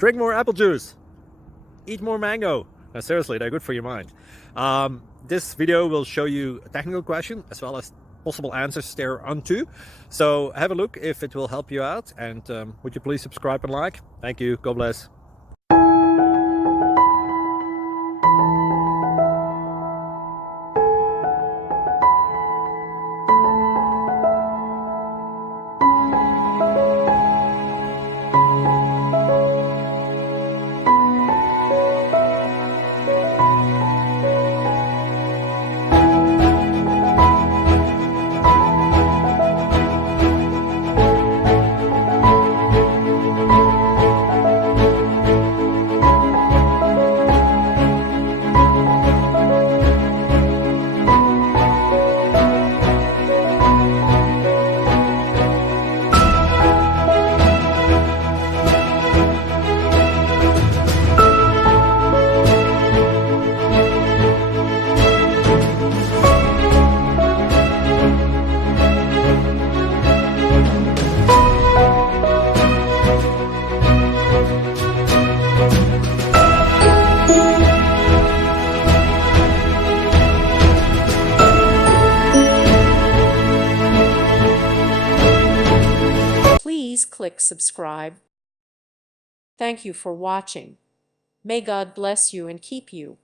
Drink more apple juice. Eat more mango. No, seriously, they're good for your mind. This video will show you a technical question as well as possible answers thereunto. So have a look if it will help you out, and would you please subscribe and like? Thank you. God bless. Please click subscribe. Thank you for watching. May God bless you and keep you.